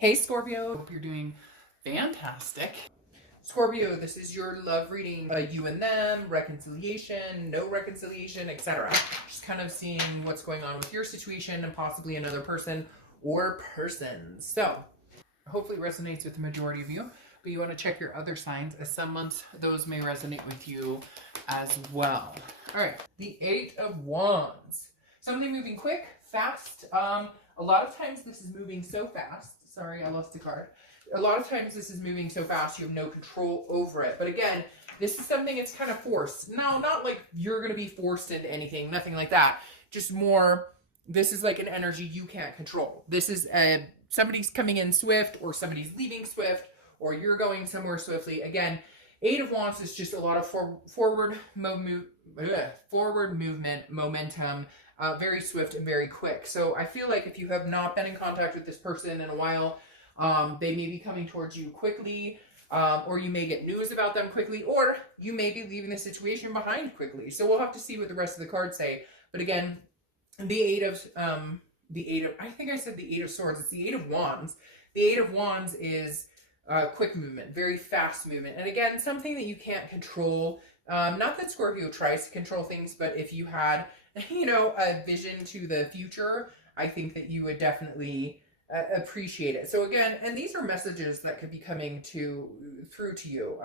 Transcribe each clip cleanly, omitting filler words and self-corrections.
Hey Scorpio, hope you're doing fantastic. Scorpio, this is your love reading, you and them, reconciliation, no reconciliation, etc. Just kind of seeing what's going on with your situation and possibly another person or persons. So hopefully it resonates with the majority of you, but you want to check your other signs as some months those may resonate with you as well. All right, the Eight of Wands. Something moving quick, fast. A lot of times this is moving so fast. Sorry, I lost a card. A lot of times this is moving so fast you have no control over it. But again, this is something it's kind of forced. No, not like you're going to be forced into anything, nothing like that. Just more, this is like an energy you can't control. This is somebody's coming in swift or somebody's leaving swift or you're going somewhere swiftly. Again, Eight of Wands is just a lot of forward movement, momentum, very swift and very quick. So I feel like if you have not been in contact with this person in a while, they may be coming towards you quickly, or you may get news about them quickly, or you may be leaving the situation behind quickly. So we'll have to see what the rest of the cards say. But again, the Eight of, I think I said the Eight of Swords. It's the Eight of Wands. The Eight of Wands is quick movement, very fast movement. And again, something that you can't control. Not that Scorpio tries to control things, but if you had, a vision to the future, I think that you would definitely appreciate it. So again, and these are messages that could be coming through to you.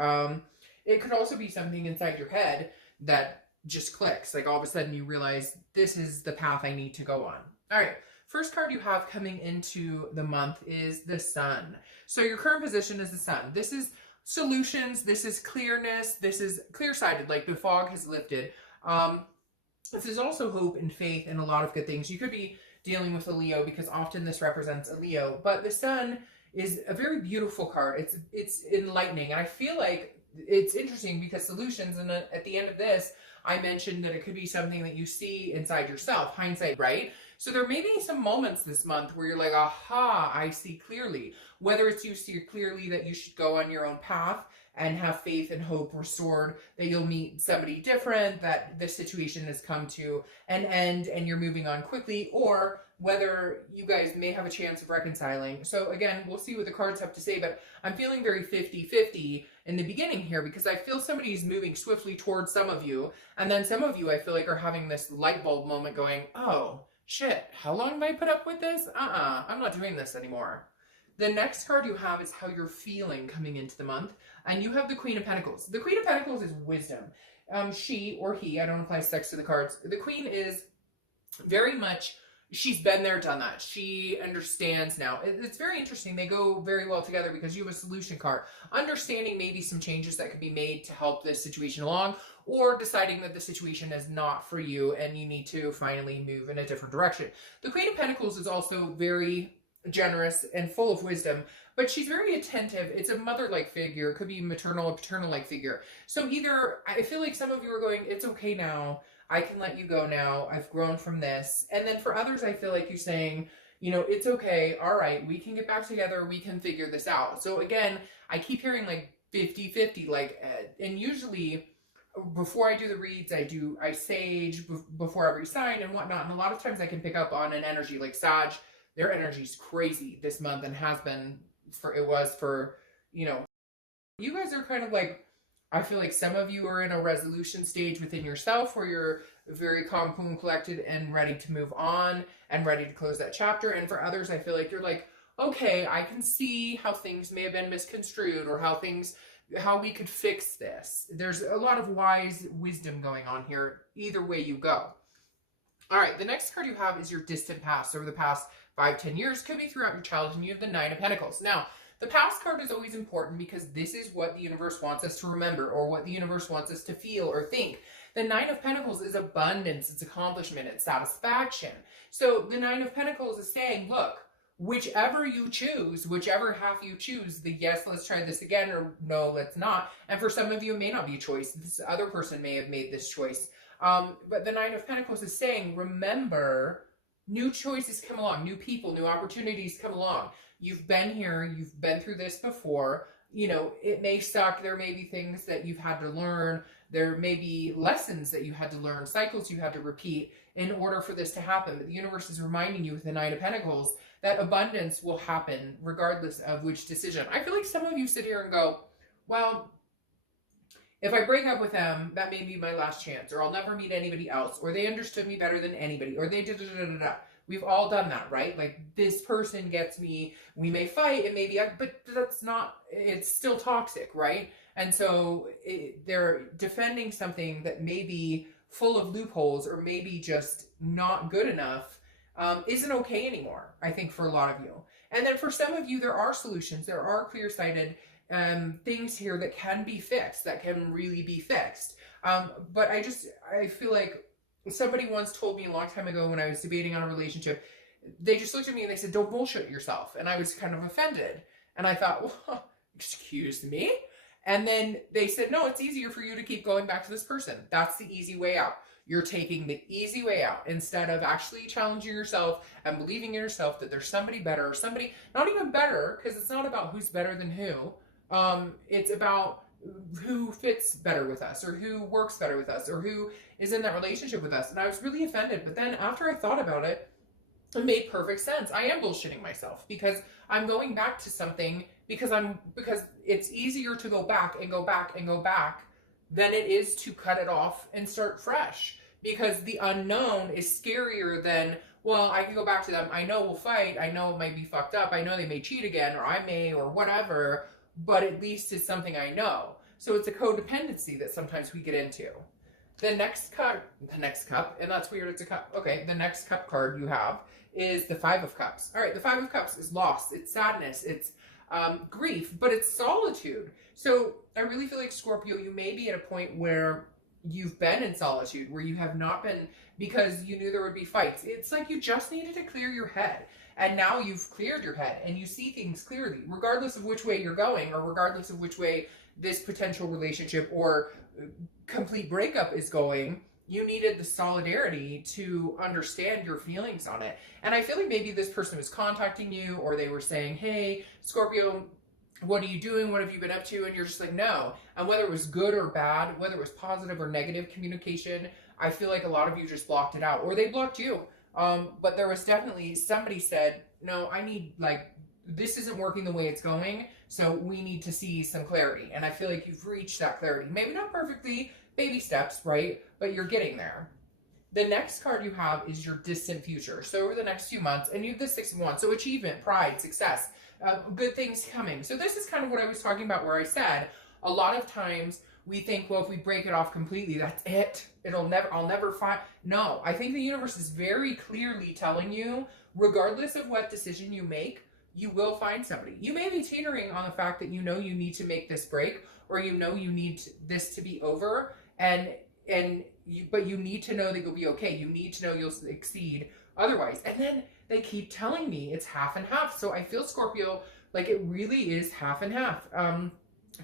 It could also be something inside your head that just clicks. Like all of a sudden you realize this is the path I need to go on. All right. First card you have coming into the month is the Sun. So your current position is the Sun. This is solutions. This is clearness. This is clear-sighted, like the fog has lifted. This is also hope and faith and a lot of good things. You could be dealing with a Leo because often this represents a Leo, but the Sun is a very beautiful card. It's enlightening. And I feel like it's interesting because solutions, and at the end of this, I mentioned that it could be something that you see inside yourself, hindsight, right? So there may be some moments this month where you're like, aha, I see clearly. Whether it's you see clearly that you should go on your own path and have faith and hope restored, that you'll meet somebody different, that this situation has come to an end and you're moving on quickly, or whether you guys may have a chance of reconciling. So again, we'll see what the cards have to say, but I'm feeling very 50-50 in the beginning here because I feel somebody's moving swiftly towards some of you, and then some of you I feel like are having this light bulb moment going, oh, shit, how long have I put up with this? I'm not doing this anymore. The next card you have is how you're feeling coming into the month, and you have the Queen of Pentacles. The Queen of Pentacles is wisdom. She or he, I don't apply sex to the cards. The Queen is very much, she's been there, done that. She understands now. It's very interesting. They go very well together because you have a solution card. Understanding maybe some changes that could be made to help this situation along, or deciding that the situation is not for you and you need to finally move in a different direction. The Queen of Pentacles is also very generous and full of wisdom, but she's very attentive. It's a mother-like figure. It could be maternal or paternal-like figure. So either, I feel like some of you are going, it's okay now. I can let you go now. I've grown from this. And then for others, I feel like you're saying, it's okay. All right, we can get back together. We can figure this out. So again, I keep hearing like 50-50, and usually before I do the reads, I sage before every sign and whatnot. And a lot of times I can pick up on an energy like Sag. Their energy's crazy this month and has been for you guys are kind of like, I feel like some of you are in a resolution stage within yourself where you're very calm, cool, and collected and ready to move on and ready to close that chapter. And for others, I feel like you're like, okay, I can see how things may have been misconstrued or how we could fix this. There's a lot of wise wisdom going on here, either way you go. All right, the next card you have is your distant past. Over the past 5-10 years, could be throughout your childhood, and you have the Nine of Pentacles. Now, the past card is always important because this is what the universe wants us to remember or what the universe wants us to feel or think. The Nine of Pentacles is abundance, it's accomplishment, it's satisfaction. So the Nine of Pentacles is saying, look, whichever you choose, whichever half you choose, the yes, let's try this again, or no, let's not. And for some of you, it may not be a choice. This other person may have made this choice. But the Nine of Pentacles is saying, remember, new choices come along, new people, new opportunities come along. You've been here, you've been through this before. It may suck. There may be things that you've had to learn. There may be lessons that you had to learn, cycles you had to repeat in order for this to happen. But the universe is reminding you with the Nine of Pentacles that abundance will happen regardless of which decision. I feel like some of you sit here and go, well, if I break up with them, that may be my last chance, or I'll never meet anybody else, or they understood me better than anybody, or they da-da-da-da-da. We've all done that, right? Like, this person gets me, we may fight, and maybe, but that's not, it's still toxic, right? And so they're defending something that may be full of loopholes, or maybe just not good enough, isn't okay anymore, I think, for a lot of you. And then for some of you, there are solutions, there are clear-sighted things here that can be fixed, that can really be fixed. But I feel like somebody once told me a long time ago when I was debating on a relationship, they just looked at me and they said, don't bullshit yourself. And I was kind of offended. And I thought, well, excuse me? And then they said, no, it's easier for you to keep going back to this person. That's the easy way out. You're taking the easy way out instead of actually challenging yourself and believing in yourself that there's somebody better, or somebody not even better, because it's not about who's better than who. It's about who fits better with us, or who works better with us, or who is in that relationship with us. And I was really offended. But then after I thought about it, it made perfect sense. I am bullshitting myself because I'm going back to something because it's easier to go back and go back and go back than it is to cut it off and start fresh, because the unknown is scarier than, well, I can go back to them. I know we'll fight. I know it might be fucked up. I know they may cheat again, or I may, or whatever, but at least it's something I know. So it's a codependency that sometimes we get into. The next cup, and that's weird, it's a cup. Okay, the next cup card you have is the Five of Cups. All right, the Five of Cups is loss, it's sadness, it's grief, but it's solitude. So I really feel like, Scorpio, you may be at a point where you've been in solitude, where you have not been, because you knew there would be fights. It's like you just needed to clear your head. And now you've cleared your head and you see things clearly, regardless of which way you're going, or regardless of which way this potential relationship or complete breakup is going. You needed the solidarity to understand your feelings on it. And I feel like maybe this person was contacting you, or they were saying, hey, Scorpio, what are you doing? What have you been up to? And you're just like, no. And whether it was good or bad, whether it was positive or negative communication, I feel like a lot of you just blocked it out, or they blocked you. But there was definitely, somebody said, no, I need, like, this isn't working the way it's going, so we need to see some clarity. And I feel like you've reached that clarity. Maybe not perfectly, baby steps, right? But you're getting there. The next card you have is your distant future. So over the next few months, and you have the Six of Wands, so achievement, pride, success, good things coming. So this is kind of what I was talking about, where I said, a lot of times we think, well, if we break it off completely, that's it. I'll never find. No, I think the universe is very clearly telling you, regardless of what decision you make, you will find somebody. You may be teetering on the fact that you know you need to make this break, or you know you need this to be over, but you need to know that you'll be okay. You need to know you'll succeed otherwise. And then they keep telling me it's half and half. So I feel, Scorpio, like it really is half and half.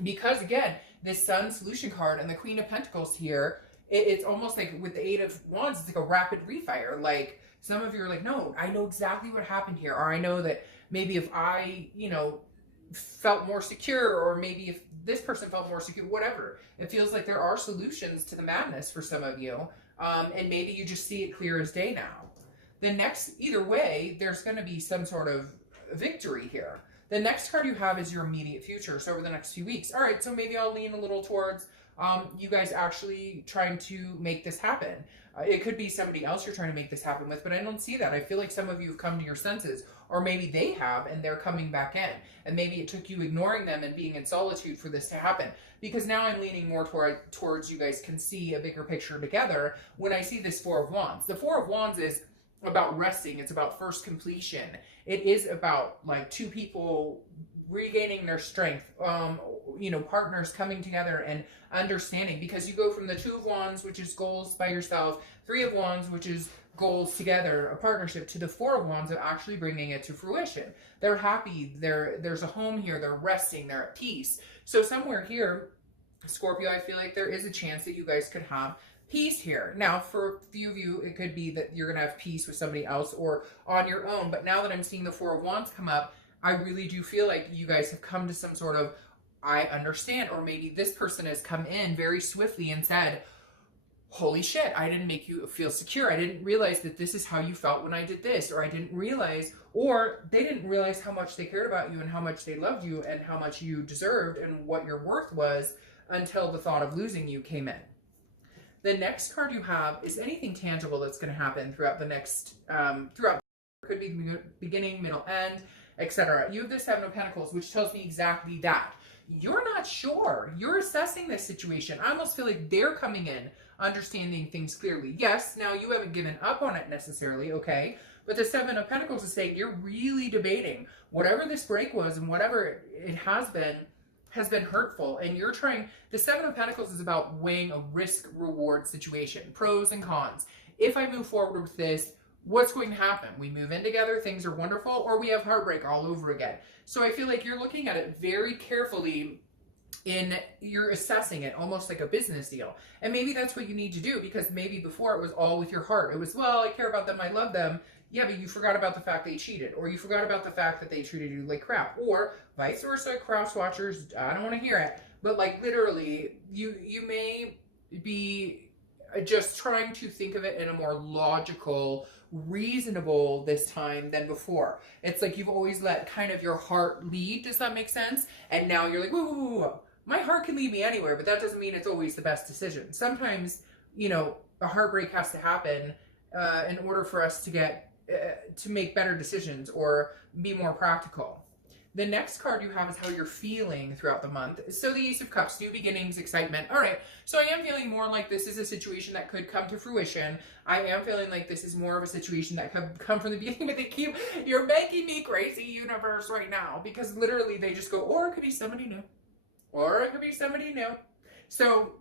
Because again, this Sun solution card and the Queen of Pentacles here, it's almost like with the Eight of Wands, it's like a rapid refire. Like some of you are like, no, I know exactly what happened here. Or I know that maybe if I, felt more secure, or maybe if this person felt more secure, whatever. It feels like there are solutions to the madness for some of you. And maybe you just see it clear as day now. The next, either way, there's going to be some sort of victory here. The next card you have is your immediate future. So over the next few weeks. All right, so maybe I'll lean a little towards you guys actually trying to make this happen. It could be somebody else you're trying to make this happen with, but I don't see that. I feel like some of you have come to your senses, or maybe they have and they're coming back in. And maybe it took you ignoring them and being in solitude for this to happen. Because now I'm leaning more towards you guys can see a bigger picture together when I see this Four of Wands. The Four of Wands is about resting. It's about first completion. It is about like two people regaining their strength, partners coming together and understanding, because you go from the Two of Wands, which is goals by yourself, Three of Wands, which is goals together, a partnership, to the Four of Wands of actually bringing it to fruition. They're happy, there's a home here, they're resting, they're at peace. So somewhere here, Scorpio, I feel like there is a chance that you guys could have peace here. Now, for a few of you, it could be that you're going to have peace with somebody else or on your own. But now that I'm seeing the Four of Wands come up, I really do feel like you guys have come to some sort of, I understand, or maybe this person has come in very swiftly and said, holy shit, I didn't make you feel secure. I didn't realize that this is how you felt when I did this, or I didn't realize, or they didn't realize how much they cared about you and how much they loved you and how much you deserved and what your worth was until the thought of losing you came in. The next card you have is anything tangible that's going to happen throughout the next, could be the beginning, middle, end, etc. You have the Seven of Pentacles, which tells me exactly that. You're not sure. You're assessing this situation. I almost feel like they're coming in, understanding things clearly. Yes, now you haven't given up on it necessarily, okay? But the Seven of Pentacles is saying you're really debating whatever this break was and whatever it has been hurtful. And you're trying, the Seven of Pentacles is about weighing a risk-reward situation, pros and cons. If I move forward with this, what's going to happen? We move in together, things are wonderful, or we have heartbreak all over again. So I feel like you're looking at it very carefully, you're assessing it almost like a business deal. And maybe that's what you need to do, because maybe before it was all with your heart. It was, well, I care about them, I love them. Yeah, but you forgot about the fact they cheated, or you forgot about the fact that they treated you like crap, or vice versa. Cross watchers, I don't want to hear it. But like literally, you may be just trying to think of it in a more logical, reasonable this time than before. It's like you've always let kind of your heart lead. Does that make sense? And now you're like, whoa, whoa, whoa, whoa. My heart can lead me anywhere, but that doesn't mean it's always the best decision. Sometimes, you know, a heartbreak has to happen in order for us to get to make better decisions or be more practical. The next card you have is how you're feeling throughout the month. So the Ace of Cups, new beginnings, excitement. All right, so I am feeling more like this is a situation that could come to fruition. I am feeling like this is more of a situation that could come from the beginning, but you're making me crazy, universe, right now, because literally they just go, or it could be somebody new, or it could be somebody new. So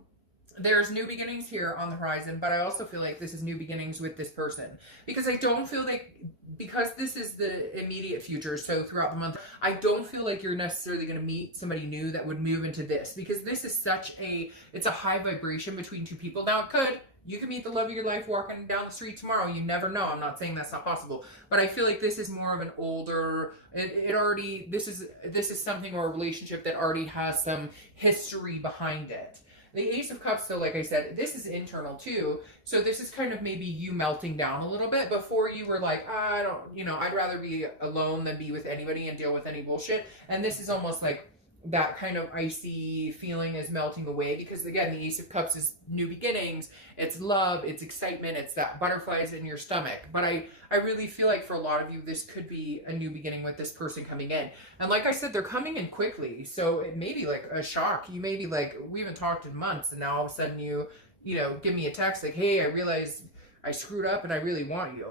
there's new beginnings here on the horizon, but I also feel like this is new beginnings with this person, because I don't feel like, because this is the immediate future, so throughout the month, I don't feel like you're necessarily going to meet somebody new that would move into this, because this is it's a high vibration between two people. Now you can meet the love of your life walking down the street tomorrow. You never know. I'm not saying that's not possible, but I feel like this is more of an older, this is something, or a relationship that already has some history behind it. The Ace of Cups, though, like I said, this is internal too. So this is kind of maybe you melting down a little bit. Before you were like, I'd rather be alone than be with anybody and deal with any bullshit. And this is almost like that kind of icy feeling is melting away, because again, the Ace of Cups is new beginnings, it's love, it's excitement, it's that butterflies in your stomach. But I really feel like for a lot of you, this could be a new beginning with this person coming in. And like I said, they're coming in quickly, so it may be like a shock. You may be like, we haven't talked in months, and now all of a sudden you give me a text like, hey, I realized I screwed up and I really want you.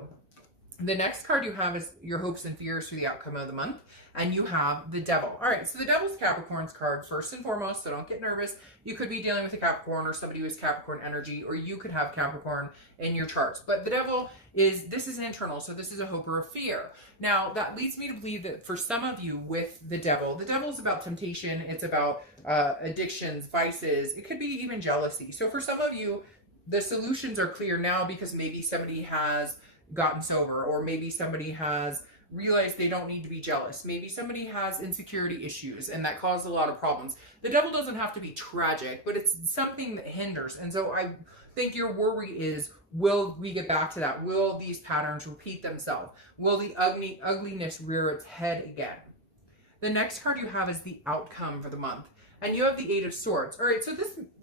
The next card you have is your hopes and fears for the outcome of the month. And you have the Devil. All right, so the Devil's Capricorn's card first and foremost, so don't get nervous. You could be dealing with a Capricorn or somebody who has Capricorn energy, or you could have Capricorn in your charts. But the Devil this is internal, so this is a hope or a fear. Now, that leads me to believe that for some of you with the Devil is about temptation. It's about addictions, vices. It could be even jealousy. So for some of you, the solutions are clear now, because maybe somebody has gotten sober, or maybe somebody has realize they don't need to be jealous. Maybe somebody has insecurity issues and that caused a lot of problems. The Devil doesn't have to be tragic, but it's something that hinders. And so I think your worry is, will we get back to that? Will these patterns repeat themselves? Will the ugliness rear its head again? The next card you have is the outcome for the month. And you have the Eight of Swords. All right, so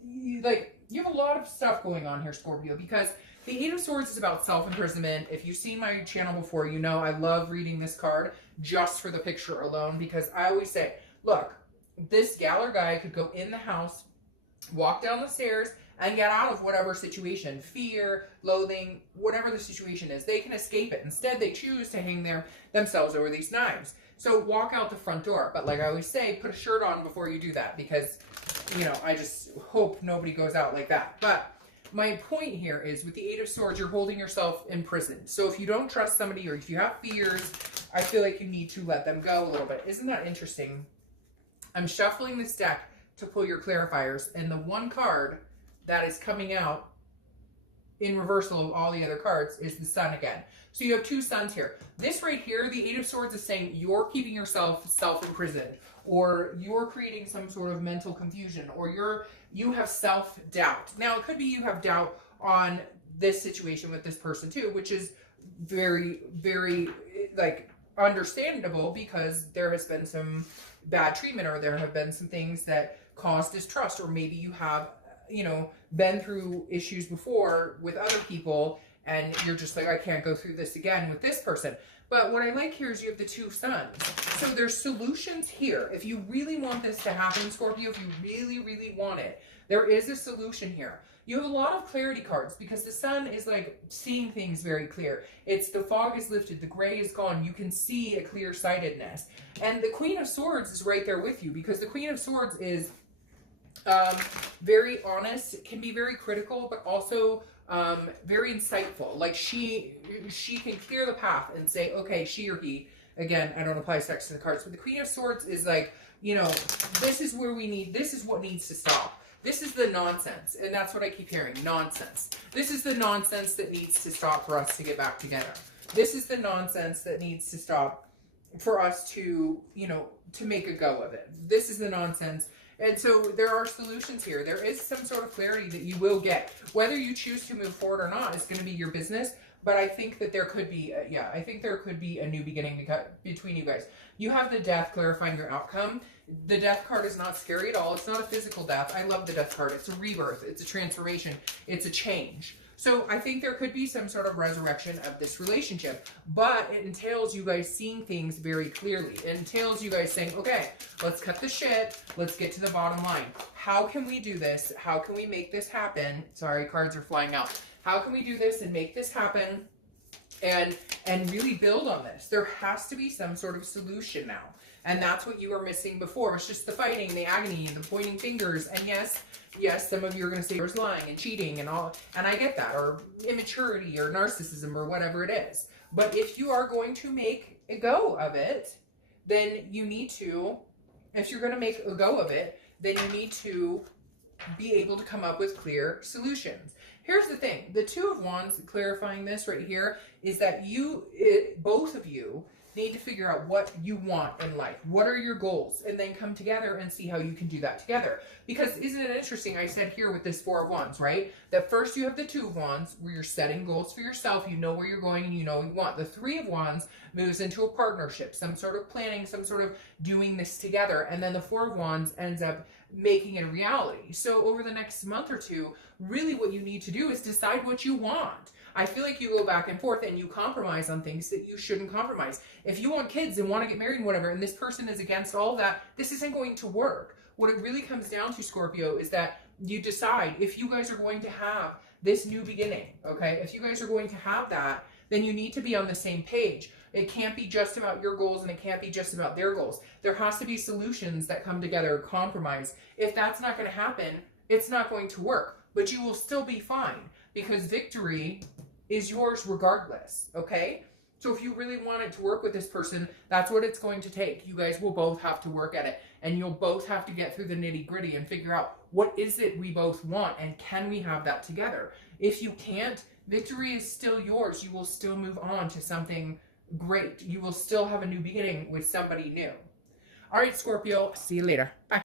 you have a lot of stuff going on here, Scorpio, because the Eight of Swords is about self-imprisonment. If you've seen my channel before, you know I love reading this card just for the picture alone, because I always say, look, this gal or guy could go in the house, walk down the stairs, and get out of whatever situation, fear, loathing, whatever the situation is. They can escape it. Instead, they choose to hang themselves over these knives. So walk out the front door. But like I always say, put a shirt on before you do that, because, I just hope nobody goes out like that. But my point here is, with the Eight of Swords, you're holding yourself in prison. So if you don't trust somebody, or if you have fears, I feel like you need to let them go a little bit. Isn't that interesting? I'm shuffling this deck to pull your clarifiers, and the one card that is coming out in reversal of all the other cards is the Sun again. So you have two suns here. This right here, the Eight of Swords is saying you're keeping yourself self-imprisoned, or you're creating some sort of mental confusion, or you have self-doubt. Now, it could be you have doubt on this situation with this person too, which is very, very like understandable because there has been some bad treatment or there have been some things that cause distrust, or maybe you have, you know, been through issues before with other people and you're just like, I can't go through this again with this person. But what I like here is you have the two suns. So there's solutions here. If you really want this to happen, Scorpio, if you really, really want it, there is a solution here. You have a lot of clarity cards because the sun is like seeing things very clear. It's the fog is lifted, the gray is gone. You can see a clear-sightedness. And the Queen of Swords is right there with you because the Queen of Swords is very honest, can be very critical, but also very insightful. Like she can clear the path and say, okay, she or he, again, I don't apply sex to the cards, but the Queen of Swords is like, you know, this is where we need, this is what needs to stop. This is the nonsense. And that's what I keep hearing, nonsense. This is the nonsense that needs to stop for us to get back together. This is the nonsense that needs to stop for us to, you know, to make a go of it. This is the nonsense. And so there are solutions here. There is some sort of clarity that you will get. Whether you choose to move forward or not is going to be your business. But I think that there could be, I think there could be a new beginning between you guys. You have the Death clarifying your outcome. The Death card is not scary at all. It's not a physical death. I love the Death card. It's a rebirth. It's a transformation. It's a change. So I think there could be some sort of resurrection of this relationship, but it entails you guys seeing things very clearly. It entails you guys saying, okay, let's cut the shit. Let's get to the bottom line. How can we do this? How can we make this happen? Sorry, cards are flying out. How can we do this and make this happen and really build on this? There has to be some sort of solution now. And that's what you were missing before. It's just the fighting, the agony, and the pointing fingers. And yes, some of you are going to say there's lying and cheating and all. And I get that. Or immaturity or narcissism or whatever it is. But if you are going to make a go of it, then you need to, if you're going to make a go of it, then you need to be able to come up with clear solutions. Here's the thing. The Two of Wands, clarifying this right here, is that both of you need to figure out what you want in life. What are your goals? And then come together and see how you can do that together. Because isn't it interesting, I said here with this Four of Wands, right? That first you have the Two of Wands where you're setting goals for yourself. You know where you're going and you know what you want. The Three of Wands moves into a partnership, some sort of planning, some sort of doing this together. And then the Four of Wands ends up making it a reality. So over the next month or two, really what you need to do is decide what you want. I feel like you go back and forth and you compromise on things that you shouldn't compromise. If you want kids and want to get married and whatever, and this person is against all of that, this isn't going to work. What it really comes down to, Scorpio, is that you decide if you guys are going to have this new beginning, okay? If you guys are going to have that, then you need to be on the same page. It can't be just about your goals and it can't be just about their goals. There has to be solutions that come together, compromise. If that's not going to happen, it's not going to work, but you will still be fine because victory is yours regardless, okay? So if you really want it to work with this person, that's what it's going to take. You guys will both have to work at it, and you'll both have to get through the nitty-gritty and figure out what is it we both want, and can we have that together? If you can't, victory is still yours. You will still move on to something great. You will still have a new beginning with somebody new. All right, Scorpio, see you later. Bye.